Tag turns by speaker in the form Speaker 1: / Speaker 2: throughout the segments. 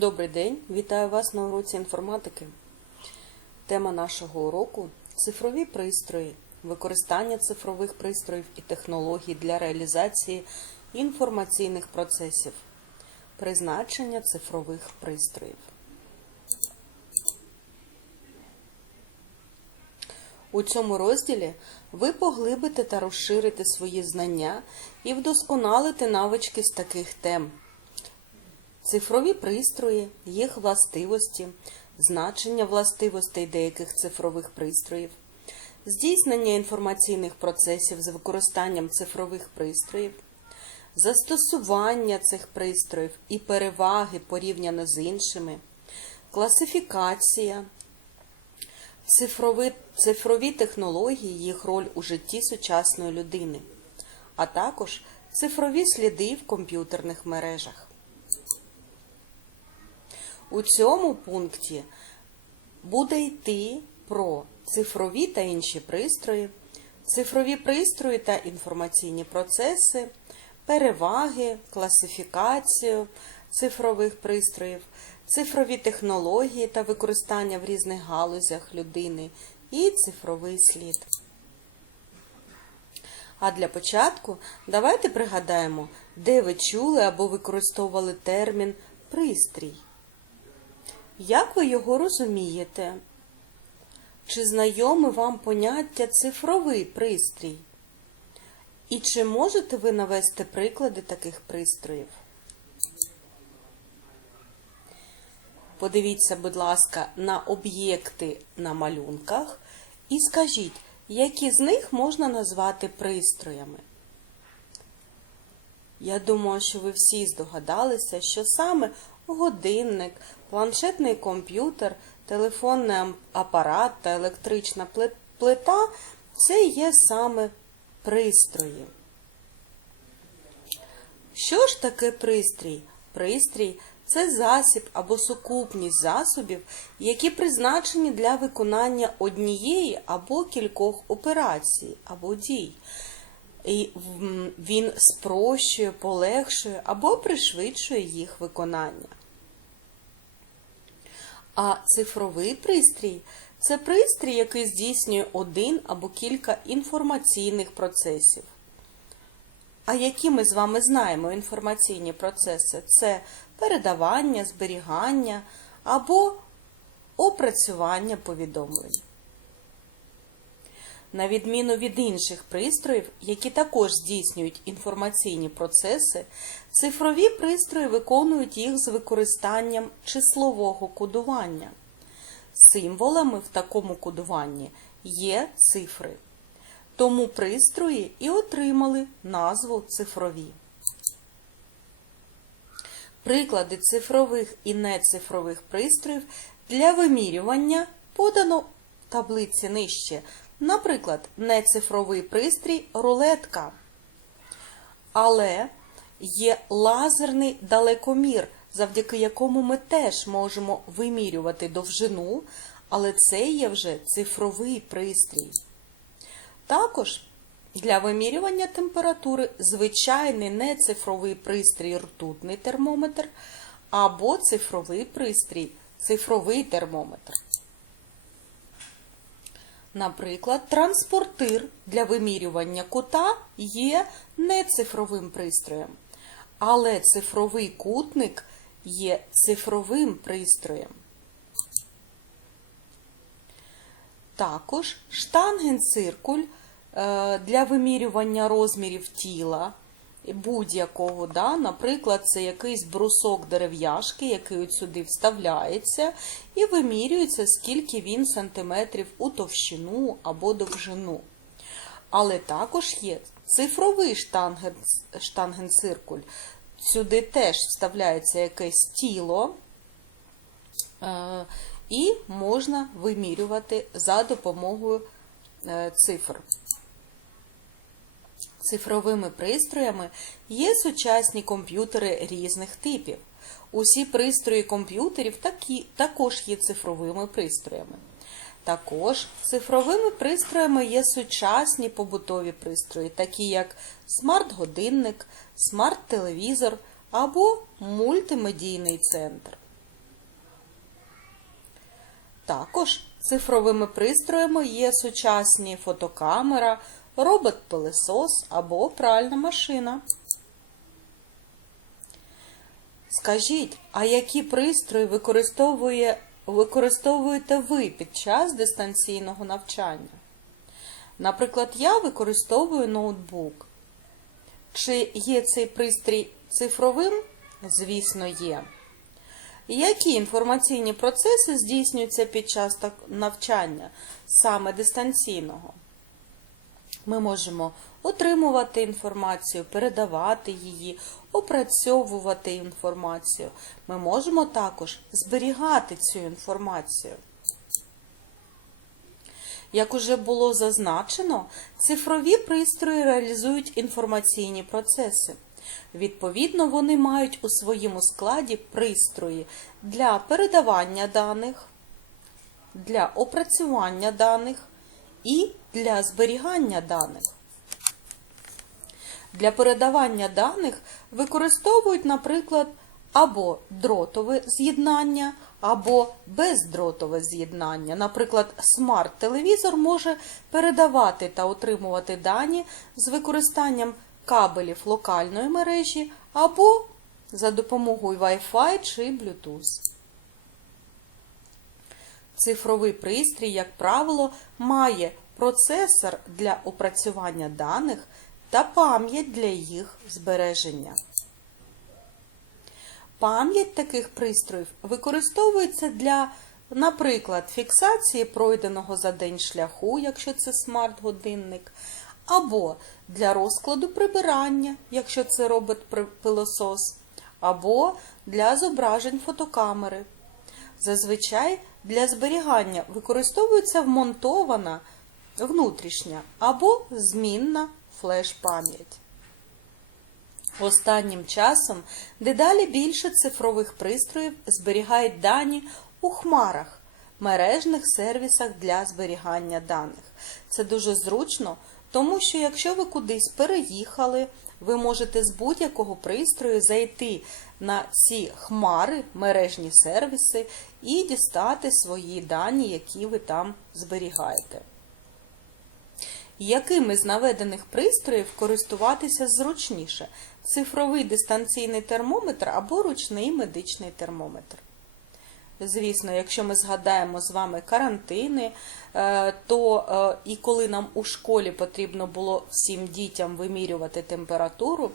Speaker 1: Добрий день, вітаю вас на уроці інформатики. Тема нашого уроку цифрові пристрої, використання цифрових пристроїв і технологій для реалізації інформаційних процесів, призначення цифрових пристроїв. У цьому розділі ви поглибите та розширите свої знання і вдосконалите навички з таких тем. Цифрові пристрої, їх властивості, значення властивостей деяких цифрових пристроїв, здійснення інформаційних процесів з використанням цифрових пристроїв, застосування цих пристроїв і переваги порівняно з іншими, класифікація, цифрові, цифрові технології, їх роль у житті сучасної людини, а також цифрові сліди в комп'ютерних мережах. У цьому пункті буде йти про цифрові та інші пристрої, цифрові пристрої та інформаційні процеси, переваги, класифікацію цифрових пристроїв, цифрові технології та використання в різних галузях людини і цифровий слід. А для початку давайте пригадаємо, де ви чули або використовували термін пристрій. Як ви його розумієте? Чи знайоме вам поняття цифровий пристрій? І чи можете ви навести приклади таких пристроїв? Подивіться, будь ласка, на об'єкти на малюнках і скажіть, які з них можна назвати пристроями? Я думаю, що ви всі здогадалися, що саме годинник, планшетний комп'ютер, телефонний апарат та електрична плита це є саме пристрої. Що ж таке пристрій? Пристрій це засіб або сукупність засобів, які призначені для виконання однієї або кількох операцій або дій. І він спрощує, полегшує або пришвидшує їх виконання. А цифровий пристрій це пристрій, який здійснює один або кілька інформаційних процесів. А які ми з вами знаємо інформаційні процеси? Це передавання, зберігання або опрацювання повідомлень. На відміну від інших пристроїв, які також здійснюють інформаційні процеси, цифрові пристрої виконують їх з використанням числового кодування. Символами в такому кодуванні є цифри. Тому пристрої і отримали назву цифрові. Приклади цифрових і нецифрових пристроїв для вимірювання подано в таблиці нижче. Наприклад, нецифровий пристрій рулетка. Але є лазерний далекомір, завдяки якому ми теж можемо вимірювати довжину, але це є вже цифровий пристрій. Також для вимірювання температури звичайний нецифровий пристрій ртутний термометр або цифровий пристрій цифровий термометр. Наприклад, транспортир для вимірювання кута є не цифровим пристроєм, але цифровий кутник є цифровим пристроєм. Також штангенциркуль е, для вимірювання розмірів тіла будь-якого, да? наприклад, це якийсь брусок дерев'яшки, який от сюди вставляється, і вимірюється, скільки він сантиметрів у товщину або довжину. Але також є цифровий штанген, штангенциркуль. Сюди теж вставляється якесь тіло, е, і можна вимірювати за допомогою е, цифр. Цифровими пристроями є сучасні комп'ютери різних типів. Усі пристрої комп'ютерів такі, також є цифровими пристроями. Також цифровими пристроями є сучасні побутові пристрої, такі як смарт-годинник, смарт-телевізор або мультимедійний центр. Також цифровими пристроями є сучасні фотокамера, робот-пилесос або пральна машина. Скажіть, а які пристрої використовує, використовуєте ви під час дистанційного навчання? Наприклад, я використовую ноутбук. Чи є цей пристрій цифровим? Звісно, є. Які інформаційні процеси здійснюються під час навчання, саме дистанційного? Ми можемо отримувати інформацію, передавати її, опрацьовувати інформацію. Ми можемо також зберігати цю інформацію. Як уже було зазначено, цифрові пристрої реалізують інформаційні процеси. Відповідно, вони мають у своєму складі пристрої для передавання даних, для опрацювання даних і для зберігання даних. Для передавання даних використовують, наприклад, або дротове з'єднання, або бездротове з'єднання. Наприклад, смарт-телевізор може передавати та отримувати дані з використанням кабелів локальної мережі або за допомогою Wi-Fi чи Bluetooth. Цифровий пристрій, як правило, має процесор для опрацювання даних та пам'ять для їх збереження. Пам'ять таких пристроїв використовується для, наприклад, фіксації пройденого за день шляху, якщо це смарт-годинник, або для розкладу прибирання, якщо це робот-пилосос, або для зображень фотокамери. Зазвичай для зберігання використовується вмонтована внутрішня або змінна флеш-пам'ять. Останнім часом дедалі більше цифрових пристроїв зберігають дані у хмарах, мережних сервісах для зберігання даних. Це дуже зручно, тому що якщо ви кудись переїхали, ви можете з будь-якого пристрою зайти на ці хмари, мережні сервіси і дістати свої дані, які ви там зберігаєте. Якими з наведених пристроїв користуватися зручніше? Цифровий дистанційний термометр або ручний медичний термометр? Звісно, якщо ми згадаємо з вами карантини, е, то е, і коли нам у школі потрібно було всім дітям вимірювати температуру,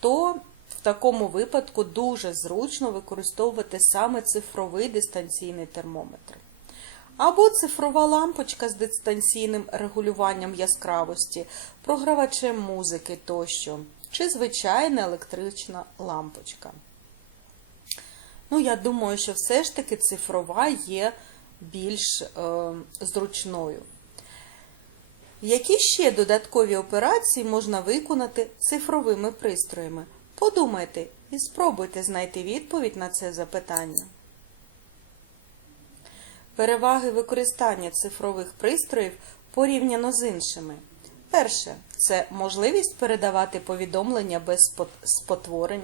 Speaker 1: то в такому випадку дуже зручно використовувати саме цифровий дистанційний термометр. Або цифрова лампочка з дистанційним регулюванням яскравості, програвачем музики тощо, чи звичайна електрична лампочка. Ну, я думаю, що все ж таки цифрова є більш е, зручною. Які ще додаткові операції можна виконати цифровими пристроями? Подумайте і спробуйте знайти відповідь на це запитання. Переваги використання цифрових пристроїв порівняно з іншими. Перше це можливість передавати повідомлення без спотворень,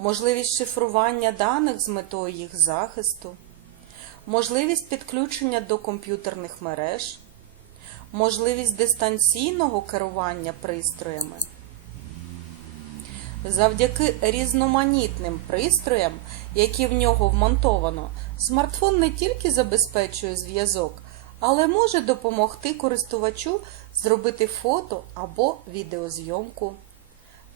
Speaker 1: можливість шифрування даних з метою їх захисту, можливість підключення до комп'ютерних мереж, можливість дистанційного керування пристроями. Завдяки різноманітним пристроям, які в нього вмонтовано, смартфон не тільки забезпечує зв'язок, але може допомогти користувачу зробити фото або відеозйомку.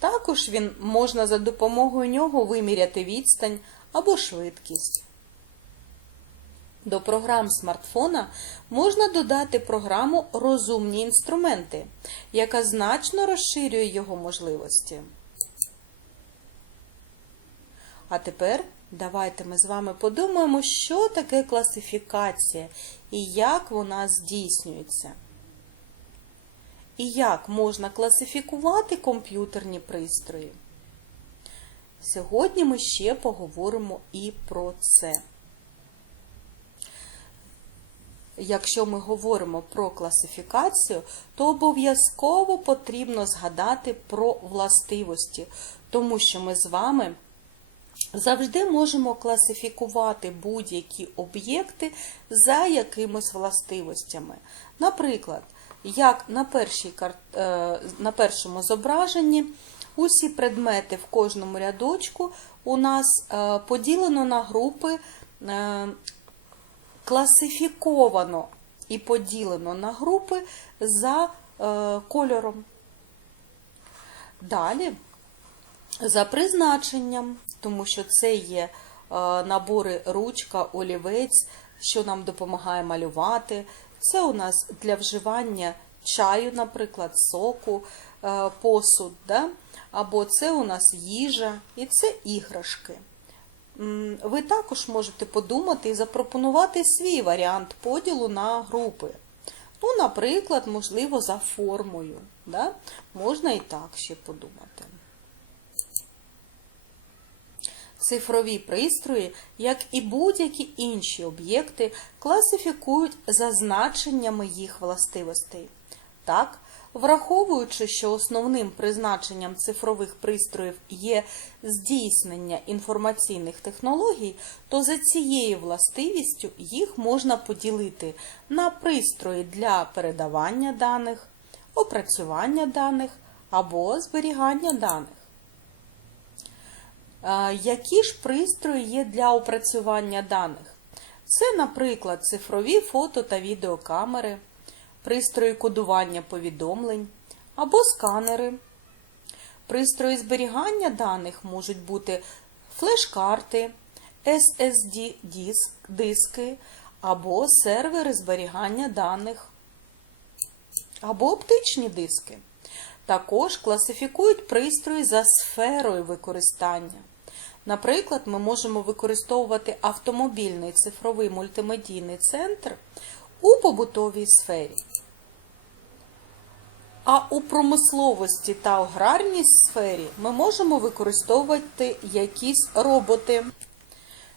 Speaker 1: Також він можна за допомогою нього виміряти відстань або швидкість. До програм смартфона можна додати програму Розумні інструменти, яка значно розширює його можливості. А тепер давайте ми з вами подумаємо, що таке класифікація і як вона здійснюється. І як можна класифікувати комп'ютерні пристрої. Сьогодні ми ще поговоримо і про це. Якщо ми говоримо про класифікацію, то обов'язково потрібно згадати про властивості, тому що ми з вами Завжди можемо класифікувати будь-які об'єкти за якимись властивостями. Наприклад, як на, першій, е, на першому зображенні усі предмети в кожному рядочку у нас е, поділено на групи, е, класифіковано і поділено на групи за кольором. Далі за призначенням, тому що це є набори ручка, олівець, що нам допомагає малювати. Це у нас для вживання чаю, наприклад, соку, е, посуд, да? або це у нас їжа і це іграшки. Ви також можете подумати і запропонувати свій варіант поділу на групи. Ну, наприклад, можливо, за формою. Да? Можна і так ще подумати. Цифрові пристрої, як і будь-які інші об'єкти, класифікують за значеннями їх властивостей. Так, враховуючи, що основним призначенням цифрових пристроїв є здійснення інформаційних технологій, то за цією властивістю їх можна поділити на пристрої для передавання даних, опрацювання даних або зберігання даних. Е, Які ж пристрої є для опрацювання даних? Це, наприклад, цифрові фото та відеокамери, пристрої кодування повідомлень або сканери. Пристрої зберігання даних можуть бути флеш-карти, SSD-диски або сервери зберігання даних, або оптичні диски. Також класифікують пристрої за сферою використання. Наприклад, ми можемо використовувати автомобільний цифровий мультимедійний центр у побутовій сфері. А у промисловості та аграрній сфері ми можемо використовувати якісь роботи,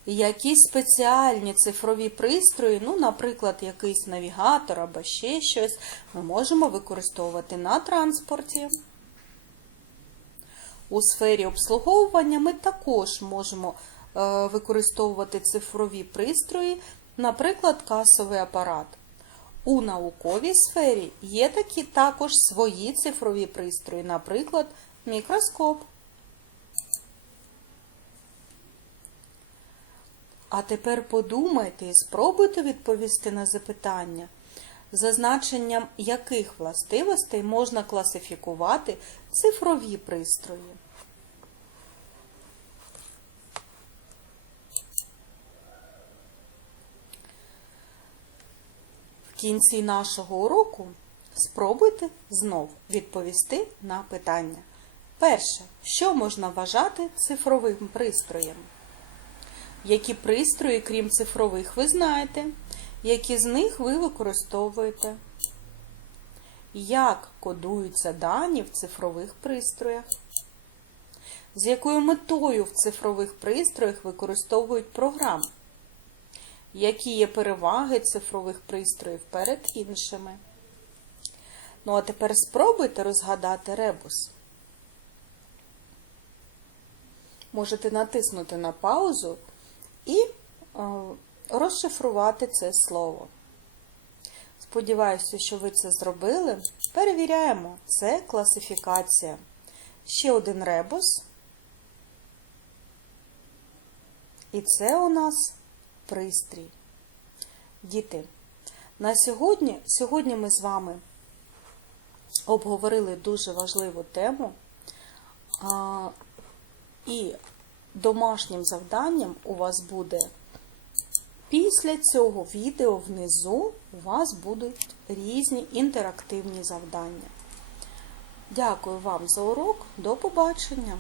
Speaker 1: якісь спеціальні цифрові пристрої, ну, наприклад, якийсь навігатор або ще щось, ми можемо використовувати на транспорті. У сфері обслуговування ми також можемо е, використовувати цифрові пристрої, наприклад, касовий апарат. У науковій сфері є такі також свої цифрові пристрої, наприклад, мікроскоп. А тепер подумайте і спробуйте відповісти на запитання, за значенням яких властивостей можна класифікувати цифрові пристрої. В кінці нашого уроку спробуйте знов відповісти на питання. Перше, що можна вважати цифровим пристроєм? Які пристрої, крім цифрових, ви знаєте? Які з них ви використовуєте? Як кодуються дані в цифрових пристроях? З якою метою в цифрових пристроях використовують програми? Які є переваги цифрових пристроїв перед іншими? Ну, а тепер спробуйте розгадати ребус. Можете натиснути на паузу і е, розшифрувати це слово. Сподіваюся, що ви це зробили. Перевіряємо. Це класифікація. Ще один ребус. І це у нас пристрій. Діти, на сьогодні, сьогодні ми з вами обговорили дуже важливу тему. А, і домашнім завданням у вас буде після цього відео внизу у вас будуть різні інтерактивні завдання. Дякую вам за урок. До побачення!